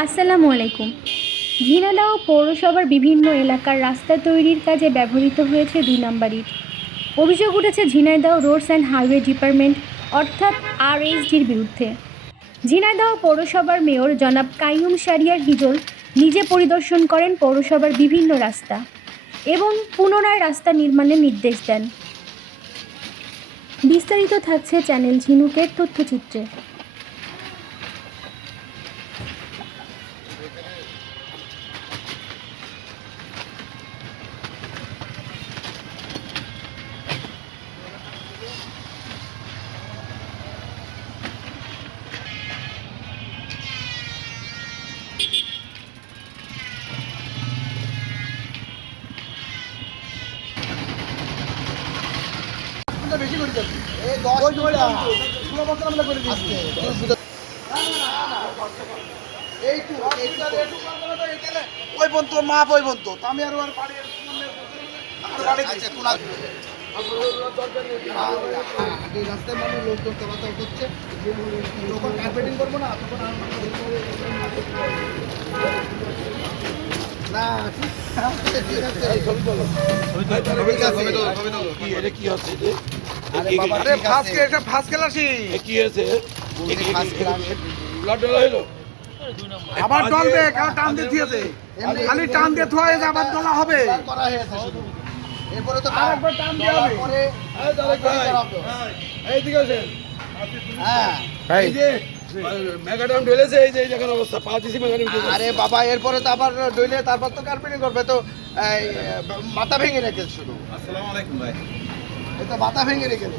আসসালামু আলাইকুম। ঝিনাইদহ পৌরসভার বিভিন্ন এলাকার রাস্তা তৈরির কাজে ব্যবহৃত হয়েছে ২ নম্বর ইট। অভিযোগ উঠেছে Jhenaidah roads and highway department অর্থাৎ RSDর বিরুদ্ধে। ঝিনাইদহ পৌরসভার মেয়র জনাব কাইয়ুম শাহরিয়ার হিজল নিজে পরিদর্শন করেন পৌরসভার বিভিন্ন রাস্তা এবং পুনরায় রাস্তা নির্মাণের নির্দেশ দেন। বিস্তারিত থাকছে চ্যানেল ঝিনুকের তথ্যচিত্রে। বেশি করে যাচ্ছি এই 10 টাকা 16 বছর আমরা করে দিচ্ছি এইটু ওই বন্ধু মাপ ওই বন্ধু আমি আর বাড়ি আচ্ছা কোন রাস্তায় মানুষ লোকজন চলাচল করছে যখন কার্পেটিং করবো না তখন না ঠিক আছে কি হচ্ছে আবার ডলবে কারণ টান দিয়ে দিয়েছে খালি টান দিয়ে থোয়া হয়েছে আবার ডলা হবে করা হয়েছে শুধু এরপরে তো আরেকবার টান দিয়ে হবে পরে এইদিকে আসেন হ্যাঁ এই যে মেগাডাম ঢেলেছে এই যে দেখেন অবস্থা পাঁচিসি মেগাডাম আরে বাবা এরপরে তো আবার ডইলে তারপর তো কার্পেটিং করবে তো এই মাথা ভেঙে রেখেছে শুধু আসসালামু আলাইকুম ভাই এই তো মাথা ভেঙে রেখেছে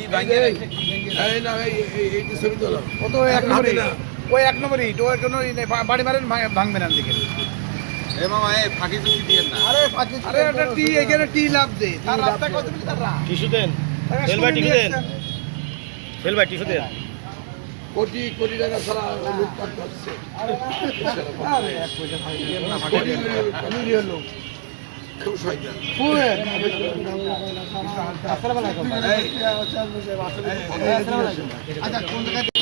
এই ভাঙে এই না এই ছবি তোলো ও তো এক নম্বরই ওই এক নম্বরই তো কোনো বাড়ি মারেন ভাঙবে না দিকে এ মামা এই ফাঁকি চুক্তি দিয়েন না আরে ফাঁকি আরে একটা টি এখানে টি লাভ দে তার রাস্তা কত মিটার তার টিস্যু দেন সেল ভাই টিস্যু দেন সেল ভাই টিস্যু দেন কোটি কোটি টাকা ছাড়া লুটপাট করছে আরে এক পয়সা ফাঁকি দিয়ে না ফাঁকি দিয়ে লোক খুব শয়তান আসসালামু আলাইকুম আচ্ছা কোন জায়গায়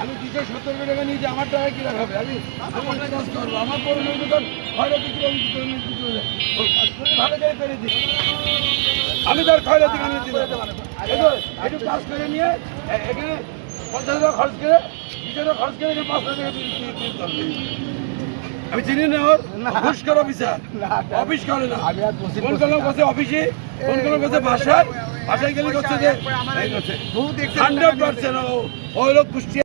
আমি 270 টাকা নিয়েছি আমার টাকা কি রাখাবে আমি কাজ করবো আমার পরে নদীকার খয়রাতি ভালো করে করে দিই আমি তার খয়রাতি নিয়ে দিতে একটু কাজ করে নিয়ে এখানে 50 টাকা খরচ করে 20 টাকা খরচ করে 5 টাকা আমি চিনি না ওর ঘুষ করে অফিস করে না কোন কোন কাছে অফিসে কোন কোন কাছে বাসায় গেলে হচ্ছে যে 100% ওই লোক পুষ্টি